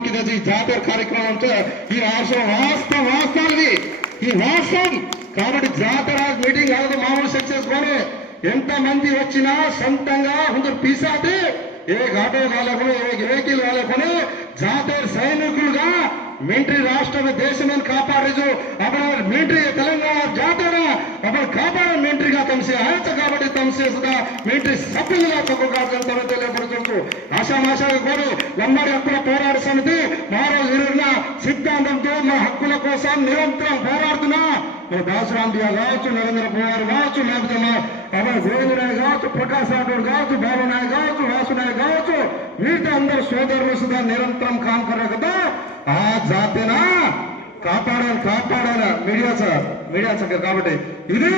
ఈ జాతీయ కార్యక్రమం అంటే ఈ రాష్ట్రం వాస్తవాలు ఈ రాష్ట్రం కాబట్టి జాతర మీటింగ్ కాదు మామూలు సెట్ చేసుకొని ఎంతమంది వచ్చినా సొంతంగా కొందరు పీసాటి ఏ ఆటో కాలేకొని ఏ వెహికల్ కాలేకొని జాతీయ సైనికులుగా मिलिट्री राष्ट्र में देश में कापाड़े जो अपना मिलिट्री तेलंगाना जाते ना अपन कापाड़ मिलिट्री का तम से आया काबट्टी तम से सदा मिलिट्री सभ्युలుగా చొక్కగాడుతుంటారో తెలియపడుతుంటూ ఆశామాషాగా కోరి లంబాడి హక్కుల పోరాట సమితి మహారాజు వీరున్న సిద్ధాంతంతో మా హక్కుల కోసం నిరంతరం పోరాడుతున్నా దాసరాంబియా కావచ్చు నరేంద్ర కుమార్ కావచ్చు లేకపోతే మా అబ్బాయి గోవిందరాయ్ కావచ్చు ప్రకాశ్ రాఠోడ్ కావచ్చు బాబు నాయక్ కావచ్చు వాసు నాయక్ కావచ్చు వీటి అందరూ సోదరులు సుధా నిరంతరం काम कर रहे కదా ఆ జాతినా కాపాడాలి మీడియా సగర్ కాబట్టి ఇది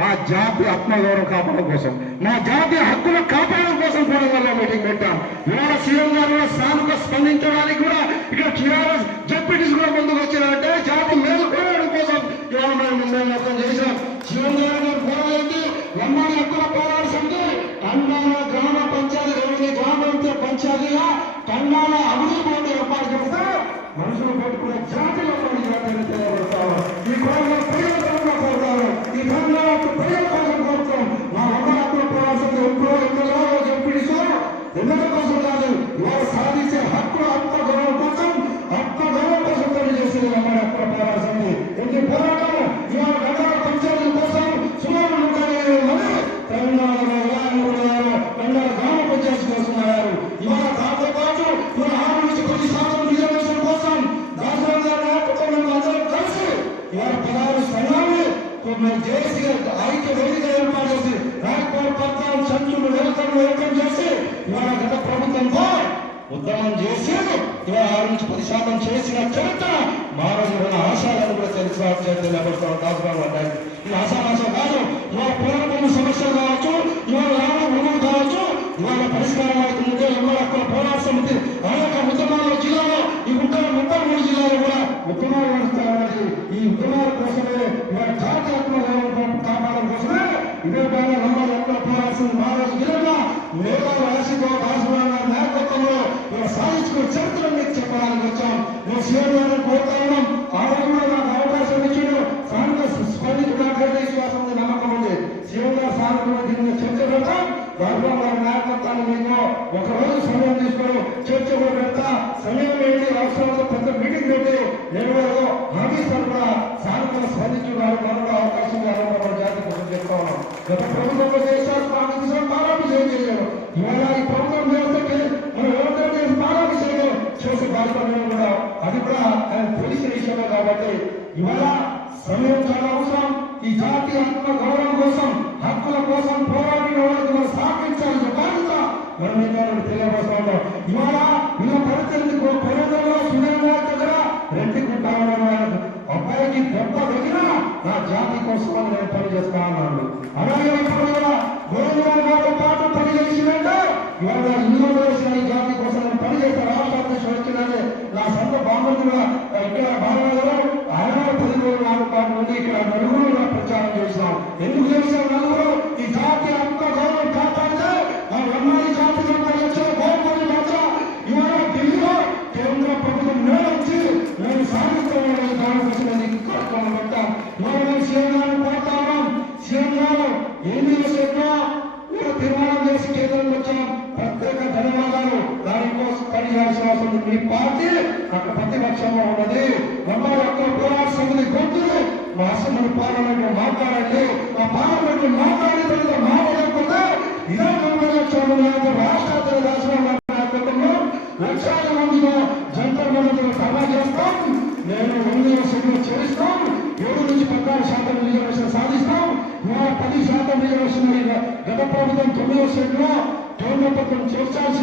మా జాతి ఆత్మగౌరవం కాపాడడం కోసం మా జాతి హక్కులు కాపాడడం కోసం కూడా వల్ల మీటింగ్ పెట్టాం ఇవాళ సీఎం గారు సానుగా స్పందించడానికి కూడా ఇక్కడ టీఆర్ఎస్ జడ్పీటీసీ కూడా ముందుకు వచ్చారంటే జాతి మేలు కోరడం కోసం ఇవాళ మేము మొత్తం చేశాం సీఎం గారు పోరాడి లంబాడి హక్కుల పోరాట సమితి తండాల గ్రామ పంచాయతీ గ్రామ పంచాయతీగా తండాల అభివృద్ధి బోర్డు ఏర్పాటు చేస్తే మనుషులు పెట్టుకునే జాతిలో జాతిని తెలియబడతారు ఈ కోరిక ప్రజల కోరుతారు ఈ తండాల ప్రజల కోసం కోరుతాం మా లంబాడి పోరాటం ఎప్పుడో ఎంతలో జడ్పీటీసీ ఎన్నో కోసం కాదు వారు సాధించే హక్కుల ఆత్మగౌరవం కోసం తెలియజేసేది లంబాడి హక్కుల పోరాట సమితి ఎన్ని పోరాటం ఇవాళ గంగాల పంచాయతీ కోసం సుమారు 150 మంది తెలంగాణలో తండాల గ్రామ పంచాయతీ కోసం అయ్యారు ఇవాళ దాంతో పాటు ఇవాళ 6 నుంచి 10% రిజర్వేషన్ కోసం దాసరాం గారి నాయకత్వంలో అందరం కలిసి ఇవాళ 16 స్థానాలు జేసీ ఐక్య వేదిక ఏర్పాటు చేసి రాయకోట్ పత్రం సంచులు వెల్కమ్ చేసి ఇవాళ గత ప్రభుత్వంతో ఉద్యమం చేసి ఇవాళ 6 నుంచి 10% చేసిన చరిత్ర మహారాజు ఆశాలను కూడా తెలియబడతాం దాసరాం గారి ఈ ఆశామాష కాదు ఇవాళ పోరాటం సమస్యలు కావచ్చు ఇవాళ లాభం కావచ్చు ఇవాళ పరిష్కారం అవుతుంటే లంబాడి హక్కుల పోరాట సమితి అనేక ఉద్యమాల జిల్లాలో ఈ 33 జిల్లాలో కూడా ఉద్యమాలు నడుస్తాయి ఈ ఉద్యమాల కోసమే ఇవాళ జాతి ఆత్మగౌరవం కాపాడడం కోసమే ఇదే బాగా లంబాడి హక్కుల పోరాట సమితి మహారాజు జిల్లా మేఘాలు రాశిలో దాసరాం గారి నాయకత్వంలో ఇవాళ సాధించుకున్న చరిత్రను మీకు చెప్పడానికి వచ్చాం మేము సీఎం గారిని కోరుతా ఉన్నాం ఆ రోజు కూడా నాకు అవకాశం ఇచ్చిండు సానుగా స్పందించడానికి విశ్వాసం ఉంది నమ్మకం ఉంది సీఎం గారు సానుకూల దీన్ని చర్చ పెడతాం దాసరాం గారి నాయకత్వాన్ని మేము ఒకరోజు సమయం తీసుకొని చర్చ కూడా పెడతా సమయం పెట్టి రాష్ట్రంలో పెద్ద మీటింగ్ పెట్టి నిర్వహణలో హామీసాలు కూడా సానుకూల స్పందించున్నారు మనం అవకాశం జాతి కోసం చెప్తా ఉన్నాం గత ప్రభుత్వంలో చేశారు పాలాభిషేకం చేశారు ఇవాళ ఈ ప్రభుత్వం చేస్తే మనం ఎవరికైనా పాలాభిషేకం చేసే బాధ్యత కూడా అది కూడా ఆయన తెలిసిన విషయమే కాబట్టి ఇవాళ సమయం చాలా అవసరం ఈ జాతి ఆత్మ గౌరవం కోసం హక్కుల కోసం పోరాడిన వాళ్ళకి మనం స్థాపించాల్సిన బాధ్యత మనం మీకు తెలియవలసిన ఉన్నాం ఇవాళ ఇలా పరిస్థితులకు పేదల్లో సుందరంగా దగ్గర రెండుకుంటామని అబ్బాయికి దెబ్బ తగిన నా జాతి కోసం నేను పనిచేస్తా అన్నాడు అలాగే గోవిందరావు పాటు పనిచేసినట్టు ఇవాళ యూనివర్సిటీ ఈ జాతి కోసం నేను పనిచేస్తాను రాష్ట్ర వచ్చినది నా సొంత బాంబులుగా ఇక్కడ బాగా ఆయన 10 రోజుల పాటు నుండి ఇక్కడ నలుగురు ప్రచారం చేసినాం ఎందుకు చేసిన నలుగురు ఈ జాతి అంత గౌరవం కాపాడితే ఆ లంబాడి జాతి గౌరవం మాత్రం ఇవాళ ఢిల్లీలో కేంద్ర ప్రభుత్వం నేర్చి నేను సాధిస్తామని దానికోసం కార్యక్రమం పెట్టాం ఇవాళ సీఎం గారు పోతాం సీఎం గారు ఏం చేసేట్లా తీర్మానం చేసి కేంద్రంలో వచ్చాం ప్రత్యేక ధన్యవాదాలు దానికోసం పనిచేయాల్సిన అవసరం మీ పార్టీ అక్కడ ప్రతిపక్షంలో ఉన్నది లంబాడి హక్కుల పోరాట సమితి గొంతులు మా అసెంబ్లీ పార్లమెంట్ లో మాట్లాడండి మా పార్లమెంట్ లో మాట్లాడే తర్వాత మాట్లాడకపోతే 20 లక్షల రాష్ట్ర రాష్ట్రం నాయకత్వంలో లక్షల మందిలో జంతర్ మందిలో సభ చేస్తాం నేను 100% చేస్తాం 7 నుంచి 14% రిజర్వేషన్ సాధిస్తాం 10% రిజర్వేషన్ గత ప్రభుత్వం 9% కేంద్ర ప్రభుత్వం చేర్చాల్సి